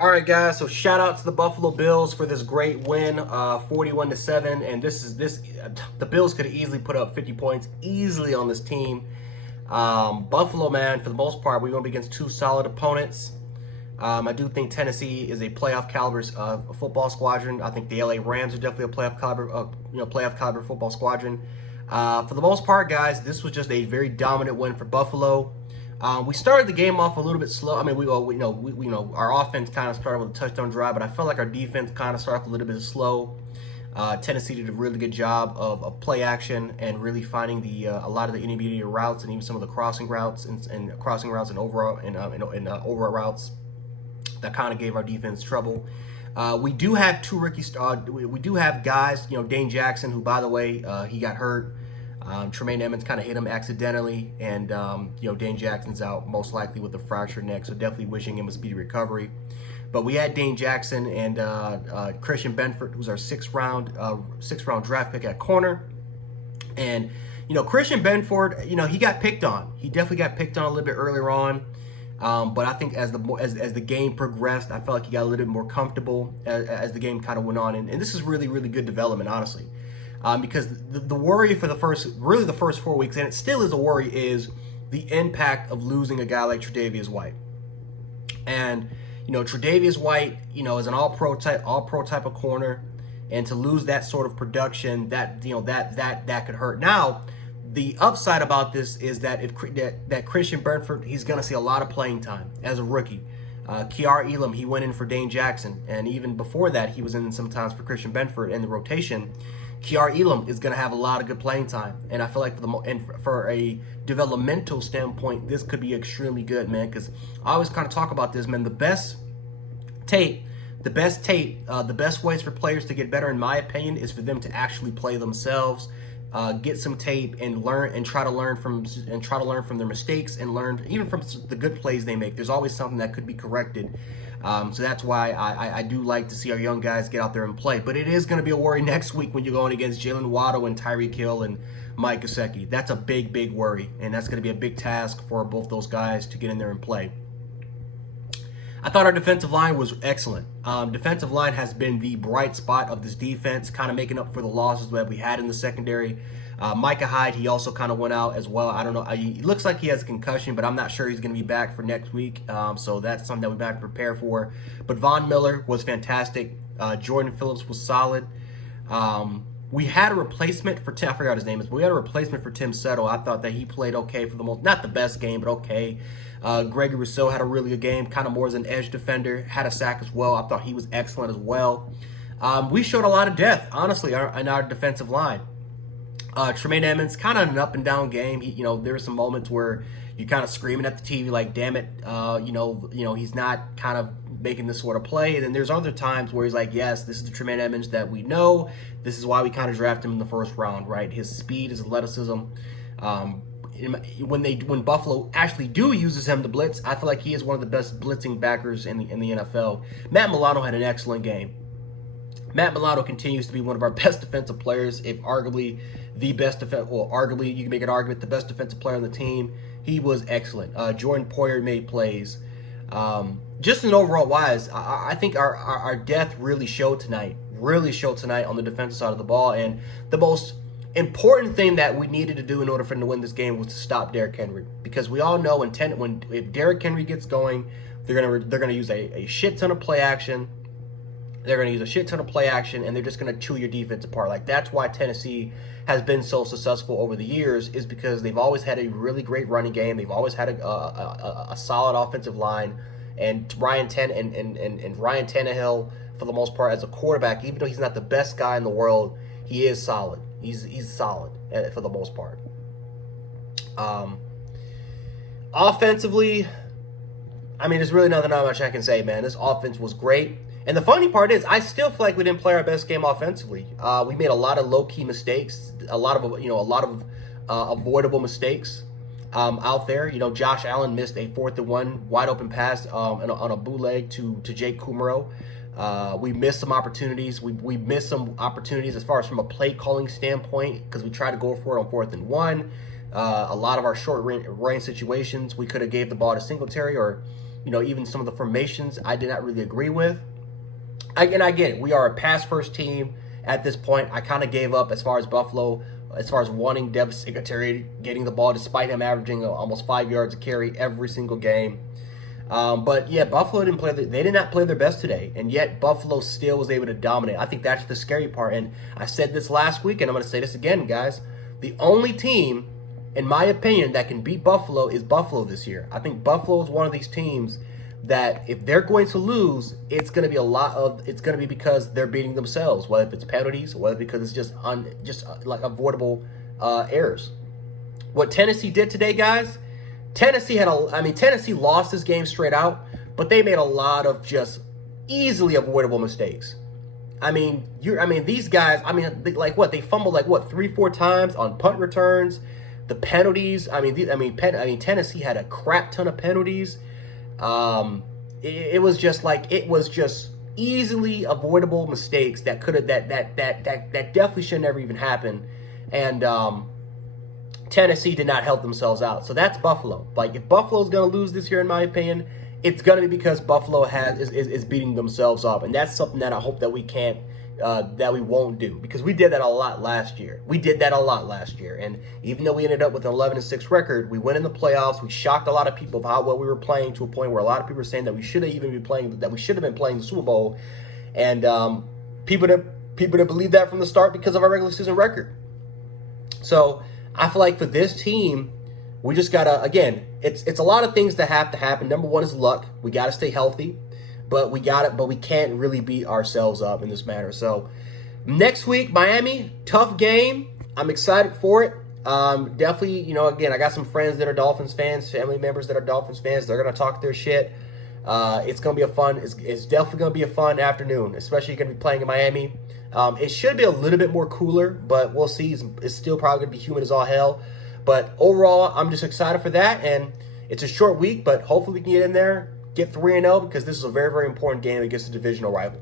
All right, guys. So shout out to the Buffalo Bills for this great win, 41-7. And the Bills could have easily put up 50 points easily on this team. Buffalo, man, for the most part, we're going to be against two solid opponents. I do think Tennessee is a playoff caliber football squadron. I think the LA Rams are definitely a playoff caliber football squadron. For the most part, guys, this was just a very dominant win for Buffalo. We started the game off a little bit slow. I mean, our offense kind of started with a touchdown drive, but I felt like our defense kind of started off a little bit slow. Tennessee did a really good job of play action and really finding a lot of the intermediate routes and even some of the crossing routes and overall routes that kind of gave our defense trouble. We do have two rookie stars. We do have guys, Dane Jackson, who, by the way, he got hurt. Tremaine Edmunds kind of hit him accidentally, and Dane Jackson's out most likely with a fractured neck, so definitely wishing him a speedy recovery. But we had Dane Jackson and Christian Benford, who's our sixth round draft pick at corner. And Christian Benford, he got picked on. He definitely got picked on a little bit earlier on. But I think as the game progressed, I felt like he got a little bit more comfortable as the game kind of went on. And this is really, really good development, honestly. Because the worry for the first 4 weeks, and it still is a worry, is the impact of losing a guy like Tre'Davious White. And Tre'Davious White, is an all-pro type of corner, and to lose that sort of production, that could hurt. Now, the upside about this is that that Christian Benford, he's going to see a lot of playing time as a rookie. Kiar Elam, he went in for Dane Jackson, and even before that, he was in sometimes for Christian Benford in the rotation. Kiar Elam is going to have a lot of good playing time, and I feel like for a developmental standpoint, this could be extremely good, man. Because I always kind of talk about this, man. The best ways for players to get better, in my opinion, is for them to actually play themselves. Get some tape and learn and try to learn from their mistakes and learn even from the good plays they make. There's always something that could be corrected. So that's why I do like to see our young guys get out there and play. But it is going to be a worry next week when you're going against Jalen Waddle and Tyreek Hill and Mike Gesicki. That's a big, big worry, and that's going to be a big task for both those guys to get in there and play. I thought our defensive line was excellent. Defensive line has been the bright spot of this defense, kind of making up for the losses that we had in the secondary. Micah Hyde, he also kind of went out as well. I don't know. He looks like he has a concussion, but I'm not sure he's going to be back for next week. So that's something that we have to prepare for. But Von Miller was fantastic. Jordan Phillips was solid. We had a replacement for Tim. I forgot his name is, but we had a replacement for Tim Settle. I thought that he played okay for the most, not the best game, but okay. Gregory Rousseau had a really good game, kind of more as an edge defender, had a sack as well. I thought he was excellent as well. We showed a lot of depth, honestly, in our defensive line. Tremaine Edmunds, kind of an up and down game. There were some moments where you're kind of screaming at the TV like, damn it, he's not kind of making this sort of play. And then there's other times where he's like, yes, this is the Tremaine Edmunds that we know. This is why we kind of drafted him in the first round, right? His speed, his athleticism. When Buffalo actually uses him to blitz, I feel like he is one of the best blitzing backers in the NFL. Matt Milano had an excellent game. Matt Milano continues to be one of our best defensive players, if arguably the best arguably you can make an argument the best defensive player on the team. He was excellent. Jordan Poyer made plays. Just in overall wise, I think our depth really showed tonight. On the defensive side of the ball, and the most important thing that we needed to do in order for them to win this game was to stop Derrick Henry, because we all know if Derrick Henry gets going, they're gonna use a shit ton of play action. They're going to use a shit ton of play action, and they're just going to chew your defense apart. Like, that's why Tennessee has been so successful over the years, is because they've always had a really great running game. They've always had a solid offensive line, and Ryan Tannehill, for the most part, as a quarterback, even though he's not the best guy in the world, he is solid. He's solid for the most part. Offensively, I mean, there's really not much I can say, man. This offense was great. And the funny part is, I still feel like we didn't play our best game offensively. We made a lot of low-key mistakes, a lot of avoidable mistakes out there. Josh Allen missed a 4th-and-1 wide-open pass on a bootleg to Jake Kumerow. We missed some opportunities. We missed some opportunities as far as from a play-calling standpoint, because we tried to go for it on 4th-and-1. A lot of our short range situations, we could have gave the ball to Singletary, or even some of the formations I did not really agree with. And I get it. We are a pass-first team at this point. I kind of gave up as far as Buffalo, as far as wanting Devin Singletary getting the ball, despite him averaging almost 5 yards a carry every single game. But yeah, Buffalo they did not play their best today, and yet Buffalo still was able to dominate. I think that's the scary part. And I said this last week, and I'm going to say this again, guys. The only team, in my opinion, that can beat Buffalo is Buffalo this year. I think Buffalo is one of these teams that if they're going to lose, it's going to be because they're beating themselves, whether it's penalties, whether because it's just like avoidable errors. What Tennessee did today, guys, Tennessee lost this game straight out, but they made a lot of just easily avoidable mistakes. These guys, they fumbled 3-4 times on punt returns, the penalties. Tennessee had a crap ton of penalties. It was just easily avoidable mistakes that definitely should never even happen, and Tennessee did not help themselves out. So that's Buffalo. Like, if Buffalo's gonna lose this year, in my opinion, it's gonna be because Buffalo is beating themselves up, and that's something that I hope that we won't do, because we did that a lot last year. And even though we ended up with an 11-6 record, we went in the playoffs. We shocked a lot of people of how well we were playing, to a point where a lot of people were saying that we should have been playing the Super Bowl, and people that believe that from the start because of our regular season record. So I feel like for this team, we just gotta, again, it's a lot of things that have to happen. Number one is luck. We gotta stay healthy. But we can't really beat ourselves up in this matter. So next week, Miami, tough game. I'm excited for it. Definitely, again, I got some friends that are Dolphins fans, family members that are Dolphins fans. They're gonna talk their shit. It's gonna be it's definitely gonna be a fun afternoon, especially gonna be playing in Miami. It should be a little bit more cooler, but we'll see. It's still probably gonna be humid as all hell. But overall, I'm just excited for that, and it's a short week, but hopefully we can get in there, get 3-0, because this is a very, very important game against a divisional rival.